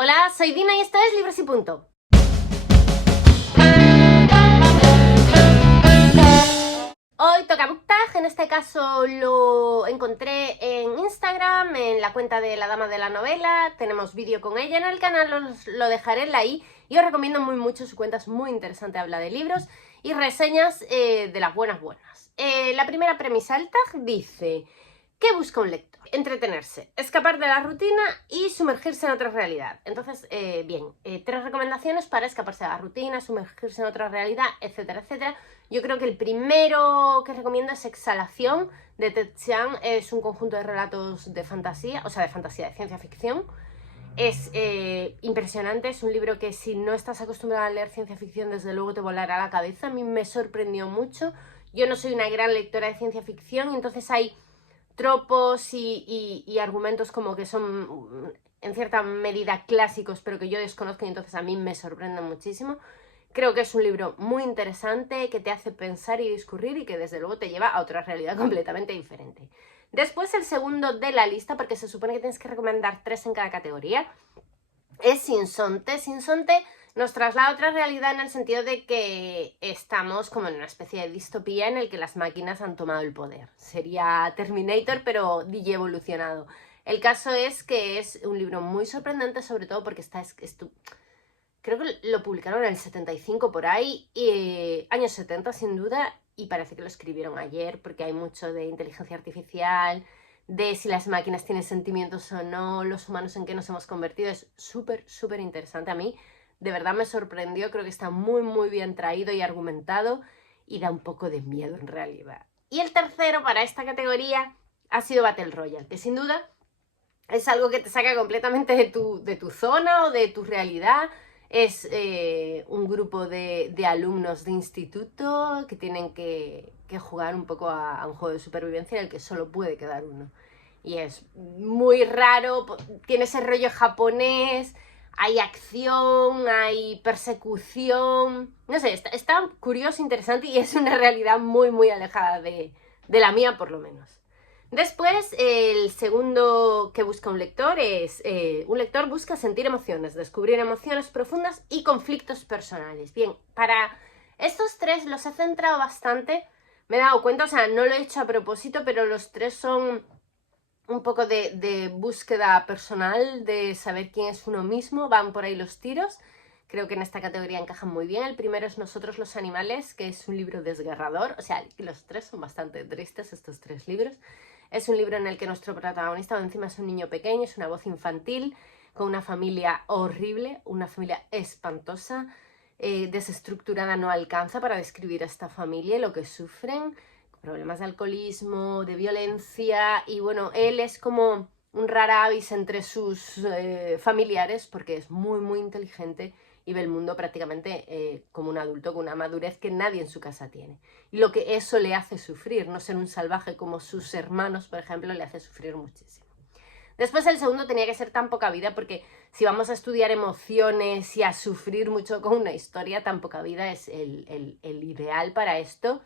Hola, soy Dina y esto es Libros y Punto. Hoy toca book tag, en este caso lo encontré en Instagram, en la cuenta de la Dama de la Novela. Tenemos vídeo con ella en el canal, os lo dejaré en la i. Y os recomiendo mucho su cuenta, es muy interesante, habla de libros y reseñas de las buenas. La primera premisa del tag dice: ¿qué busca un lector? Entretenerse, escapar de la rutina y sumergirse en otra realidad. Entonces, tres recomendaciones para escaparse de la rutina, sumergirse en otra realidad, etcétera, etcétera. Yo creo que el primero que recomiendo es Exhalación, de Ted Chiang. Es un conjunto de relatos de fantasía, de ciencia ficción. Es impresionante, es un libro que si no estás acostumbrada a leer ciencia ficción, desde luego te volará la cabeza. A mí me sorprendió mucho. Yo no soy una gran lectora de ciencia ficción, entonces hay tropos y argumentos como que son en cierta medida clásicos, pero que yo desconozco, y entonces a mí me sorprenden muchísimo. Creo que es un libro muy interesante, que te hace pensar y discurrir y que desde luego te lleva a otra realidad completamente diferente. Después, el segundo de la lista, porque se supone que tienes que recomendar 3 en cada categoría, es Sinsonte. Sinsonte nos traslada a otra realidad en el sentido de que estamos como en una especie de distopía en el que las máquinas han tomado el poder. Sería Terminator, pero DJ evolucionado. El caso es que es un libro muy sorprendente, sobre todo porque creo que lo publicaron en el 75 por ahí, años 70 sin duda, y parece que lo escribieron ayer porque hay mucho de inteligencia artificial, de si las máquinas tienen sentimientos o no, los humanos en qué nos hemos convertido. Es súper interesante. A mí de verdad me sorprendió, creo que está muy bien traído y argumentado y da un poco de miedo en realidad. Y el tercero para esta categoría ha sido Battle Royale, que sin duda es algo que te saca completamente de tu zona o de tu realidad. Es un grupo de alumnos de instituto que tienen que jugar un poco a un juego de supervivencia en el que solo puede quedar uno. Y es muy raro, tiene ese rollo japonés, hay acción, hay persecución. No sé, está curioso, interesante y es una realidad muy alejada de la mía, por lo menos. Después, el segundo que busca un lector es: un lector busca sentir emociones, descubrir emociones profundas y conflictos personales. Bien, para estos 3 los he centrado bastante, me he dado cuenta, o sea, no lo he hecho a propósito, pero los 3 son un poco de búsqueda personal, de saber quién es uno mismo, van por ahí los tiros. Creo que en esta categoría encajan muy bien. El primero es Nosotros los animales, que es un libro desgarrador, o sea, los 3 son bastante tristes, estos 3 libros. Es un libro en el que nuestro protagonista encima es un niño pequeño, es una voz infantil, con una familia horrible, una familia espantosa, desestructurada, no alcanza para describir a esta familia y lo que sufren, problemas de alcoholismo, de violencia, y bueno, él es como un rara avis entre sus familiares porque es muy inteligente y ve el mundo prácticamente como un adulto con una madurez que nadie en su casa tiene. Y lo que eso le hace sufrir, no ser un salvaje como sus hermanos, por ejemplo, le hace sufrir muchísimo. Después el segundo tenía que ser Tan poca vida, porque si vamos a estudiar emociones y a sufrir mucho con una historia, Tan poca vida es el ideal para esto.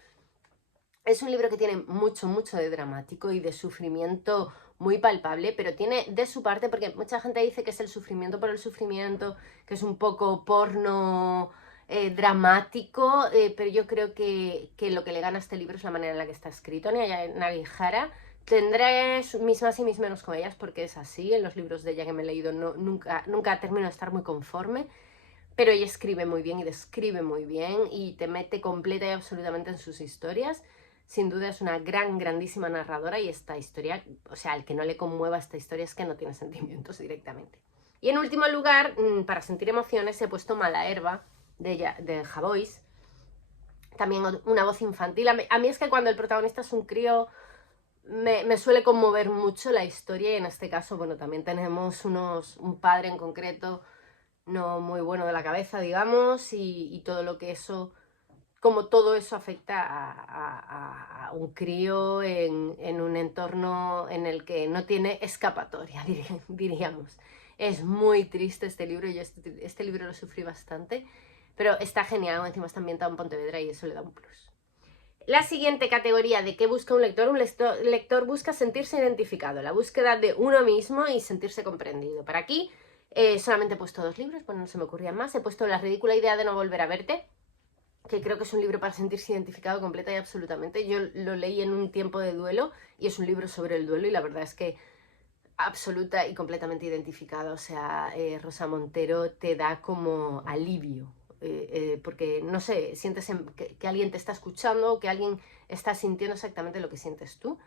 Es un libro que tiene mucho de dramático y de sufrimiento muy palpable, pero tiene de su parte, porque mucha gente dice que es el sufrimiento por el sufrimiento, que es un poco porno dramático, pero yo creo que lo que le gana a este libro es la manera en la que está escrito. Nagihara, tendré mis más y mis menos con ellas, porque es así, en los libros de ella que me he leído nunca termino de estar muy conforme, pero ella escribe muy bien y describe muy bien y te mete completa y absolutamente en sus historias. Sin duda es una grandísima narradora, y esta historia, o sea, al que no le conmueva esta historia es que no tiene sentimientos directamente. Y en último lugar, para sentir emociones, he puesto Mala Herba, de Javois. También una voz infantil. A mí es que cuando el protagonista es un crío me suele conmover mucho la historia, y en este caso, bueno, también tenemos un padre en concreto no muy bueno de la cabeza, digamos, y todo lo que eso, como todo eso afecta a un crío en un entorno en el que no tiene escapatoria, diríamos. Es muy triste este libro, yo este libro lo sufrí bastante, pero está genial, encima está ambientado en Pontevedra y eso le da un plus. La siguiente categoría de qué busca un lector busca sentirse identificado, la búsqueda de uno mismo y sentirse comprendido. Para aquí Solamente he puesto 2 libros, pues no se me ocurrían más. He puesto La ridícula idea de no volver a verte, que creo que es un libro para sentirse identificado completa y absolutamente. Yo lo leí en un tiempo de duelo y es un libro sobre el duelo y la verdad es que absoluta y completamente identificada. O sea, Rosa Montero te da como alivio, porque, no sé, sientes que alguien te está escuchando, que alguien está sintiendo exactamente lo que sientes tú.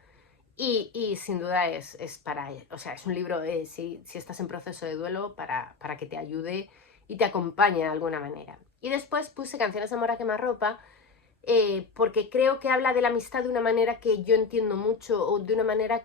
Y sin duda es para, o sea, es un libro, si estás en proceso de duelo, para que te ayude y te acompañe de alguna manera. Y después puse Canciones de amor a quemarropa, porque creo que habla de la amistad de una manera que yo entiendo mucho, o de una manera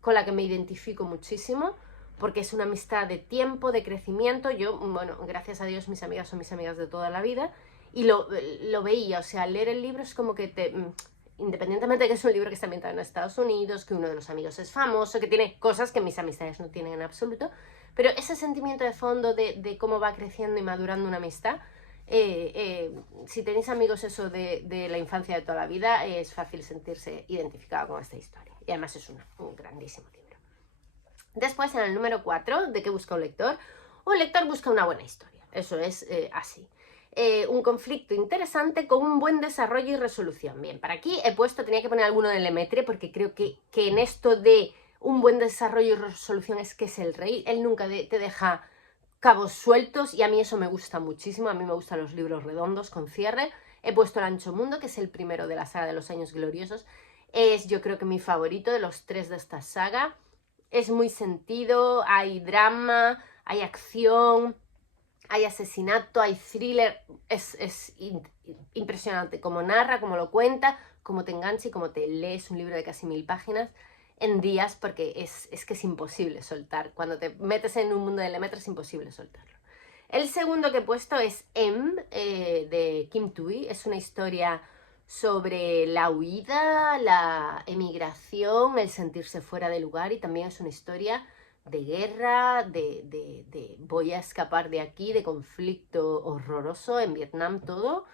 con la que me identifico muchísimo, porque es una amistad de tiempo, de crecimiento. Yo, bueno, gracias a Dios mis amigas son mis amigas de toda la vida, y lo veía, o sea, leer el libro es como que independientemente de que es un libro que está ambientado en Estados Unidos, que uno de los amigos es famoso, que tiene cosas que mis amistades no tienen en absoluto, pero ese sentimiento de fondo de cómo va creciendo y madurando una amistad, si tenéis amigos eso de la infancia de toda la vida, es fácil sentirse identificado con esta historia. Y además es un grandísimo libro. Después, en el número 4, ¿de qué busca un lector? Un lector busca una buena historia. Eso es así. Un conflicto interesante con un buen desarrollo y resolución. Bien, para aquí tenía que poner alguno de Lemaitre porque creo que en esto de un buen desarrollo y resolución es que es el rey. Él nunca te deja cabos sueltos y a mí eso me gusta muchísimo. A mí me gustan los libros redondos con cierre. He puesto El ancho mundo, que es el primero de la saga de los años gloriosos. Es, yo creo que mi favorito de los 3 de esta saga. Es muy sentido, hay drama, hay acción, hay asesinato, hay thriller. Es impresionante cómo narra, cómo lo cuenta, cómo te engancha y cómo te lees un libro de casi 1000 páginas en días, porque es que es imposible soltar. Cuando te metes en un mundo de Lemaitre es imposible soltarlo. El segundo que he puesto es de Kim Thuy. Es una historia sobre la huida, la emigración, el sentirse fuera de lugar, y también es una historia de guerra, de voy a escapar de aquí, de conflicto horroroso en Vietnam, todo.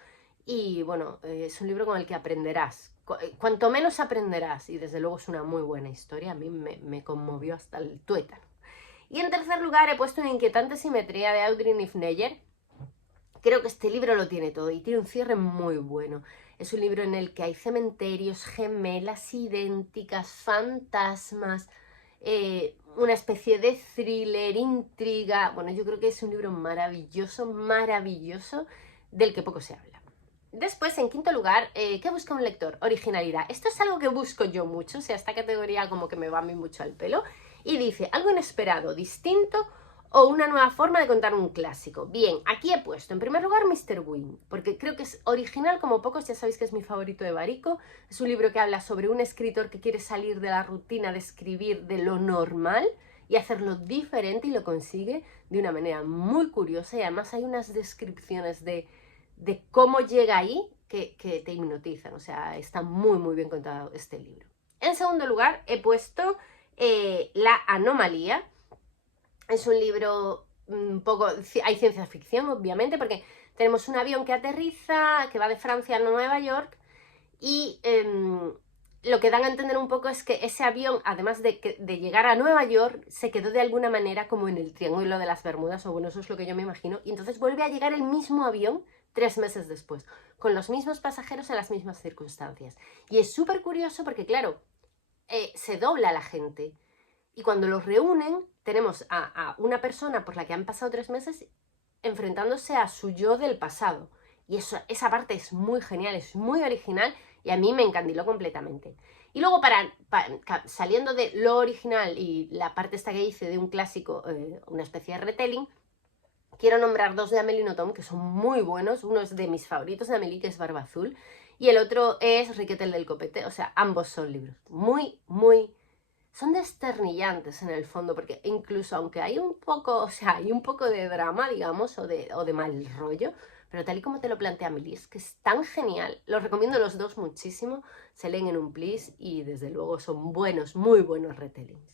Y bueno, es un libro con el que aprenderás. Cuanto menos aprenderás, y desde luego es una muy buena historia. A mí me conmovió hasta el tuétano. Y en tercer lugar he puesto Una inquietante simetría de Audrey Niffenegger. Creo que este libro lo tiene todo y tiene un cierre muy bueno. Es un libro en el que hay cementerios, gemelas idénticas, fantasmas, una especie de thriller, intriga. Bueno, yo creo que es un libro maravilloso, maravilloso, del que poco se habla. Después, en quinto lugar, ¿qué busca un lector? Originalidad. Esto es algo que busco yo mucho, o sea, esta categoría como que me va a mí mucho al pelo. Y dice, algo inesperado, distinto o una nueva forma de contar un clásico. Bien, aquí he puesto en primer lugar Mr. Wynne, porque creo que es original como pocos. Ya sabéis que es mi favorito de Barico. Es un libro que habla sobre un escritor que quiere salir de la rutina de escribir de lo normal y hacerlo diferente, y lo consigue de una manera muy curiosa, y además hay unas descripciones de cómo llega ahí que te hipnotizan. O sea, está muy muy bien contado este libro. En segundo lugar he puesto La anomalía. Es un libro un poco... Hay ciencia ficción, obviamente, porque tenemos un avión que aterriza, que va de Francia a Nueva York, y lo que dan a entender un poco es que ese avión, además de llegar a Nueva York, se quedó de alguna manera como en el Triángulo de las Bermudas, o bueno, eso es lo que yo me imagino, y entonces vuelve a llegar el mismo avión 3 meses después, con los mismos pasajeros en las mismas circunstancias. Y es súper curioso porque, claro, se dobla la gente. Y cuando los reúnen, tenemos a una persona por la que han pasado 3 meses enfrentándose a su yo del pasado. Y esa parte es muy genial, es muy original, y a mí me encandiló completamente. Y luego, saliendo de lo original y la parte esta que hice de un clásico, una especie de retelling, quiero nombrar 2 de Amélie Nothomb que son muy buenos. Uno es de mis favoritos de Amélie, que es Barba Azul, y el otro es Riquetel del Copete. O sea, ambos son libros muy, muy... Son desternillantes en el fondo, porque incluso aunque hay un poco, o sea, hay un poco de drama, digamos, o de mal rollo, pero tal y como te lo plantea Amélie, es que es tan genial. Los recomiendo los dos muchísimo. Se leen en un plis y desde luego son buenos, muy buenos retellings.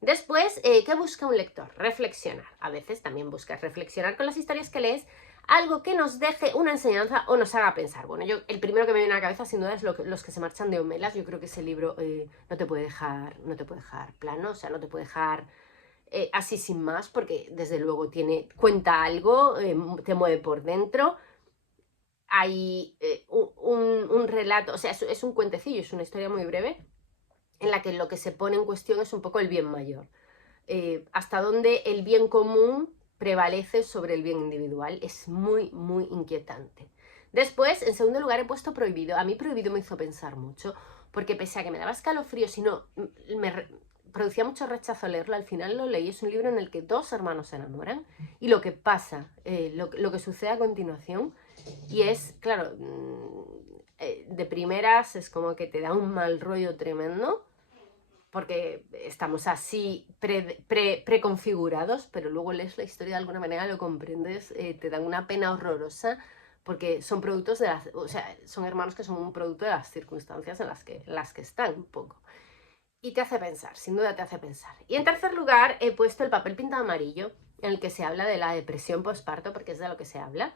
Después, ¿qué busca un lector? Reflexionar. A veces también buscas reflexionar con las historias que lees, algo que nos deje una enseñanza o nos haga pensar. Bueno, el primero que me viene a la cabeza sin duda es Los que se marchan de Homelas. Yo creo que ese libro no te puede dejar plano, o sea, no te puede dejar así sin más, porque desde luego cuenta algo, te mueve por dentro. Hay un relato, o sea, es un cuentecillo, es una historia muy breve, en la que lo que se pone en cuestión es un poco el bien mayor. Hasta dónde el bien común prevalece sobre el bien individual. Es muy, muy inquietante. Después, en segundo lugar, he puesto Prohibido. A mí Prohibido me hizo pensar mucho, porque pese a que me daba escalofríos y no, producía mucho rechazo leerlo, al final lo leí. Es un libro en el que dos hermanos se enamoran y lo que pasa, lo que sucede a continuación, y es, claro, de primeras es como que te da un mal rollo tremendo, porque estamos así preconfigurados, pero luego lees la historia de alguna manera, lo comprendes, te dan una pena horrorosa, porque son productos de las, o sea, son hermanos que son un producto de las circunstancias en las que están un poco. Y te hace pensar, sin duda te hace pensar. Y en tercer lugar he puesto El papel pintado amarillo, en el que se habla de la depresión postparto, porque es de lo que se habla,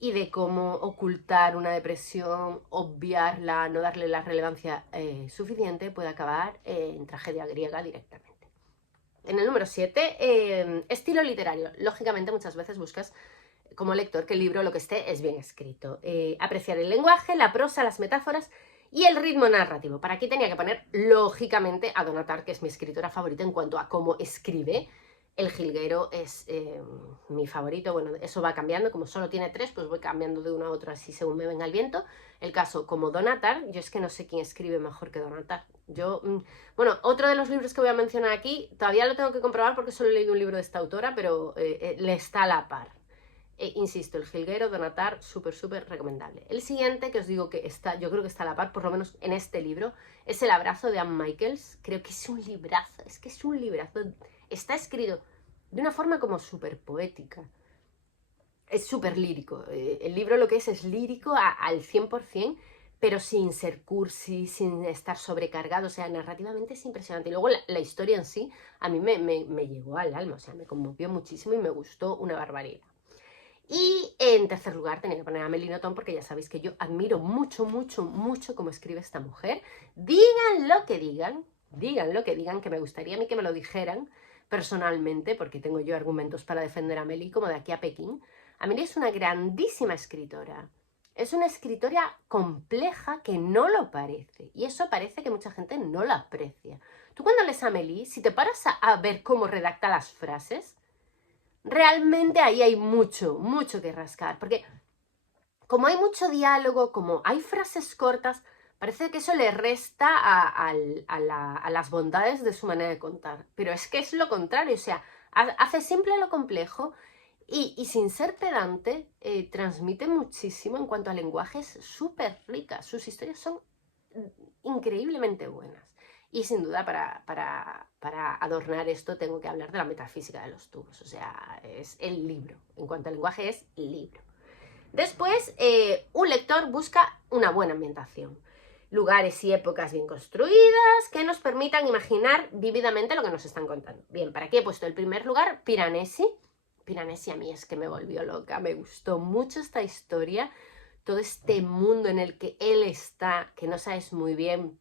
y de cómo ocultar una depresión, obviarla, no darle la relevancia suficiente, puede acabar en tragedia griega directamente. En el número 7, estilo literario. Lógicamente muchas veces buscas como lector que el libro, lo que esté, es bien escrito. Apreciar el lenguaje, la prosa, las metáforas y el ritmo narrativo. Para aquí tenía que poner, lógicamente, a Donna Tartt, que es mi escritora favorita en cuanto a cómo escribe. El Jilguero es mi favorito. Bueno, eso va cambiando. Como solo tiene 3, pues voy cambiando de uno a otro así según me venga el viento. El caso, como Donna Tartt, yo es que no sé quién escribe mejor que Donna Tartt. Bueno, otro de los libros que voy a mencionar aquí, todavía lo tengo que comprobar porque solo he leído un libro de esta autora, pero le está a la par. Insisto, El Jilguero, Donna Tartt, súper, súper recomendable. El siguiente, que os digo que está, yo creo que está a la par, por lo menos en este libro, es El abrazo de Anne Michaels. Creo que es un librazo, es que es un librazo. Está escrito de una forma como súper poética. Es súper lírico. El libro lo que es lírico al 100%, pero sin ser cursi, sin estar sobrecargado. O sea, narrativamente es impresionante. Y luego la historia en sí a mí me llegó al alma, o sea, me conmovió muchísimo y me gustó una barbaridad. Y en tercer lugar tenía que poner a Amélie Nothomb, porque ya sabéis que yo admiro mucho, mucho, mucho cómo escribe esta mujer. Digan lo que digan, que me gustaría a mí que me lo dijeran personalmente, porque tengo yo argumentos para defender a Amélie, como de aquí a Pekín. Amélie es una grandísima escritora. Es una escritora compleja que no lo parece, y eso parece que mucha gente no la aprecia. Tú cuando lees a Amélie, si te paras a ver cómo redacta las frases, realmente ahí hay mucho, mucho que rascar, porque como hay mucho diálogo, como hay frases cortas, parece que eso le resta a las bondades de su manera de contar, pero es que es lo contrario, o sea, hace simple lo complejo y sin ser pedante, transmite muchísimo en cuanto a lenguaje, es súper rica, sus historias son increíblemente buenas. Y sin duda, para adornar esto, tengo que hablar de la metafísica de los tubos. O sea, es el libro. En cuanto al lenguaje, es el libro. Después, un lector busca una buena ambientación. Lugares y épocas bien construidas que nos permitan imaginar vívidamente lo que nos están contando. Bien, ¿para qué he puesto el primer lugar? Piranesi. Piranesi a mí es que me volvió loca. Me gustó mucho esta historia. Todo este mundo en el que él está, que no sabes muy bien.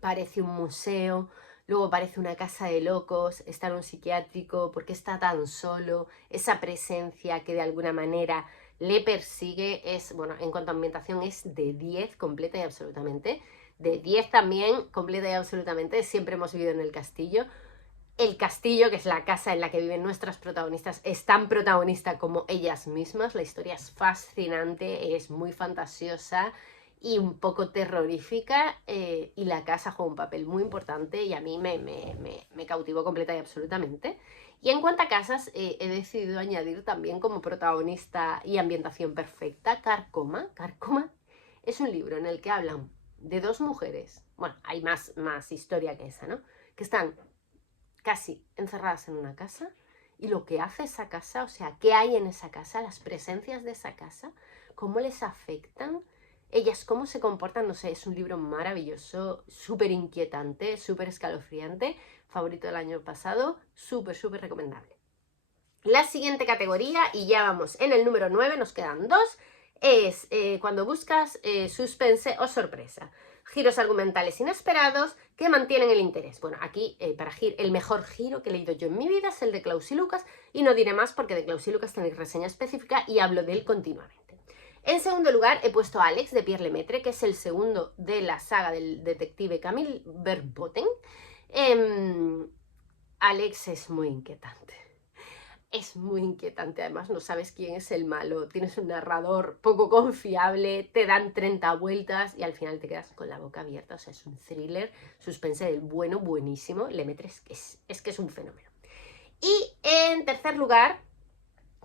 Parece un museo, luego parece una casa de locos, está en un psiquiátrico, porque está tan solo, esa presencia que de alguna manera le persigue es, bueno, en cuanto a ambientación es de 10 completa y absolutamente, de 10 también completa y absolutamente, siempre hemos vivido en el castillo. El castillo, que es la casa en la que viven nuestras protagonistas, es tan protagonista como ellas mismas, la historia es fascinante, es muy fantasiosa y un poco terrorífica, y la casa juega un papel muy importante y a mí me cautivó completa y absolutamente. Y en cuanto a casas, he decidido añadir también como protagonista y ambientación perfecta Carcoma. Carcoma es un libro en el que hablan de dos mujeres, bueno, hay más historia que esa, ¿no? Que están casi encerradas en una casa y lo que hace esa casa, o sea, qué hay en esa casa, las presencias de esa casa, cómo les afectan, ellas cómo se comportan, no sé, es un libro maravilloso, súper inquietante, súper escalofriante, favorito del año pasado, súper, súper recomendable. La siguiente categoría, y ya vamos en el número 9, nos quedan 2, es cuando buscas suspense o sorpresa. giros argumentales inesperados que mantienen el interés. Bueno, aquí el mejor giro que he leído yo en mi vida es el de Klaus y Lucas, y no diré más porque de Klaus y Lucas tenéis reseña específica y hablo de él continuamente. En segundo lugar he puesto a Alex de Pierre Lemaitre, que es el segundo de la saga del detective Camille Verboten. Alex es muy inquietante. Es muy inquietante, además no sabes quién es el malo, tienes un narrador poco confiable, te dan 30 vueltas y al final te quedas con la boca abierta. O sea, es un thriller, suspense del bueno, buenísimo. Lemaitre es que es un fenómeno. Y en tercer lugar,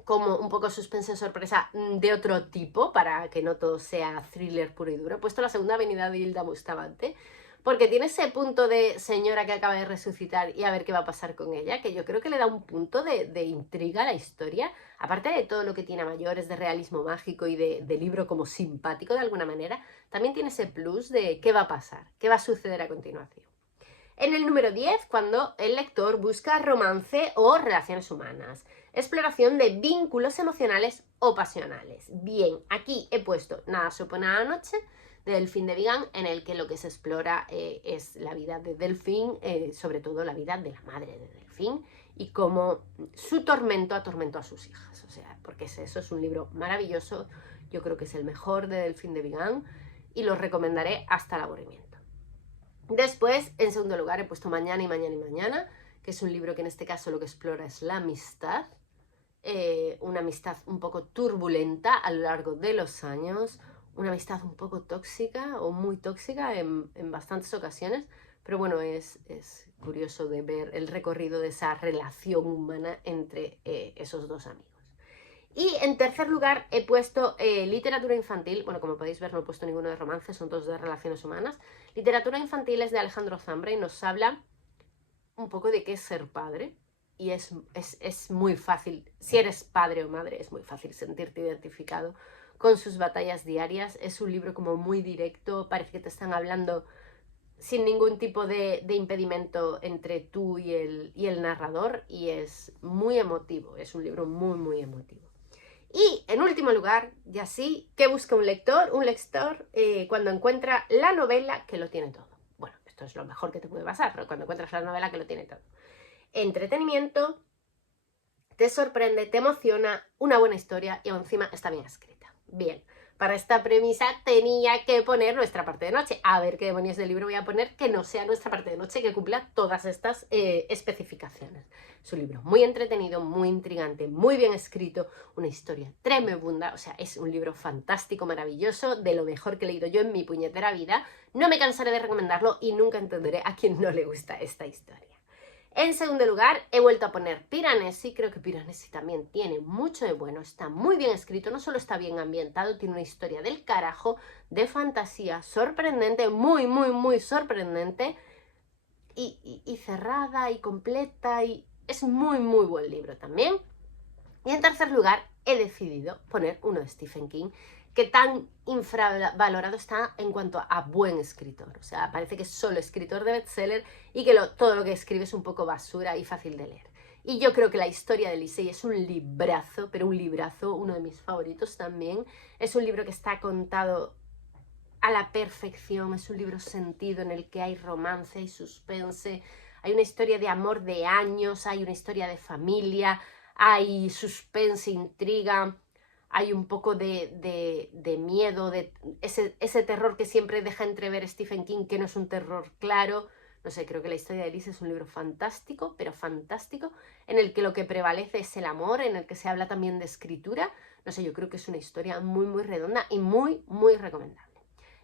como un poco suspense sorpresa de otro tipo, para que no todo sea thriller puro y duro, he puesto La segunda avenida de Hilda Bustamante, porque tiene ese punto de señora que acaba de resucitar y a ver qué va a pasar con ella, que yo creo que le da un punto de intriga a la historia, aparte de todo lo que tiene a mayores de realismo mágico y de libro como simpático de alguna manera, también tiene ese plus de qué va a pasar, qué va a suceder a continuación. En el número 10, cuando el lector busca romance o relaciones humanas, exploración de vínculos emocionales o pasionales. Bien, aquí he puesto Nada se opone a la noche, de Delphine de Vigan, en el que lo que se explora es la vida de Delphine, sobre todo la vida de la madre de Delphine, y cómo su tormento atormentó a sus hijas. O sea, porque eso es un libro maravilloso, yo creo que es el mejor de Delphine de Vigan, y lo recomendaré hasta el aburrimiento. Después, en segundo lugar, he puesto Mañana y Mañana y Mañana, que es un libro que en este caso lo que explora es la amistad, una amistad un poco turbulenta a lo largo de los años, una amistad un poco tóxica o muy tóxica en bastantes ocasiones, pero bueno, es curioso de ver el recorrido de esa relación humana entre esos dos amigos. Y en tercer lugar he puesto literatura infantil. Bueno, como podéis ver no he puesto ninguno de romance, son todos de relaciones humanas. Literatura infantil es de Alejandro Zambra y nos habla un poco de qué es ser padre. Y es muy fácil, si eres padre o madre, es muy fácil sentirte identificado con sus batallas diarias. Es un libro como muy directo, parece que te están hablando sin ningún tipo de impedimento entre tú y el narrador, y es muy emotivo, es un libro muy, muy emotivo. Y en último lugar, y así, ¿qué busca un lector? Un lector cuando encuentra la novela que lo tiene todo. Bueno, esto es lo mejor que te puede pasar, pero cuando encuentras la novela que lo tiene todo. Entretenimiento, te sorprende, te emociona, una buena historia y encima está bien escrita. Bien, para esta premisa tenía que poner Nuestra parte de noche. A ver qué demonios de libro voy a poner que no sea Nuestra parte de noche, que cumpla todas estas especificaciones. Es un libro muy entretenido, muy intrigante, muy bien escrito, una historia tremenda, o sea, es un libro fantástico, maravilloso, de lo mejor que he leído yo en mi puñetera vida. No me cansaré de recomendarlo y nunca entenderé a quien no le gusta esta historia. En segundo lugar, he vuelto a poner Piranesi. Creo que Piranesi también tiene mucho de bueno, está muy bien escrito, no solo está bien ambientado, tiene una historia del carajo, de fantasía, sorprendente, muy, muy, muy sorprendente, y cerrada y completa, y es muy, muy buen libro también. Y en tercer lugar, he decidido poner uno de Stephen King, que tan infravalorado está en cuanto a buen escritor. O sea, parece que es solo escritor de bestseller y que todo lo que escribe es un poco basura y fácil de leer. Y yo creo que La historia de Lisey es un librazo, pero un librazo, uno de mis favoritos también. Es un libro que está contado a la perfección, es un libro sentido en el que hay romance y suspense, hay una historia de amor de años, hay una historia de familia, hay suspense, intriga, hay un poco de miedo, de ese terror que siempre deja entrever Stephen King, que no es un terror claro. No sé, creo que La historia de Elise es un libro fantástico, pero fantástico, en el que lo que prevalece es el amor, en el que se habla también de escritura. No sé, yo creo que es una historia muy, muy redonda y muy, muy recomendable.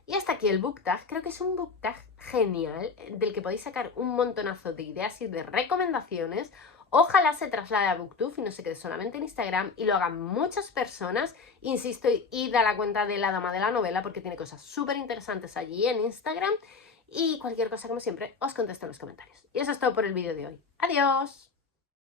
Y hasta aquí el book tag. Creo que es un book tag genial, del que podéis sacar un montonazo de ideas y de recomendaciones. Ojalá se traslade a BookTube y no se quede solamente en Instagram y lo hagan muchas personas. Insisto, id a la cuenta de La Dama de la Novela porque tiene cosas súper interesantes allí en Instagram. Y cualquier cosa, como siempre, os contesto en los comentarios. Y eso es todo por el vídeo de hoy. ¡Adiós!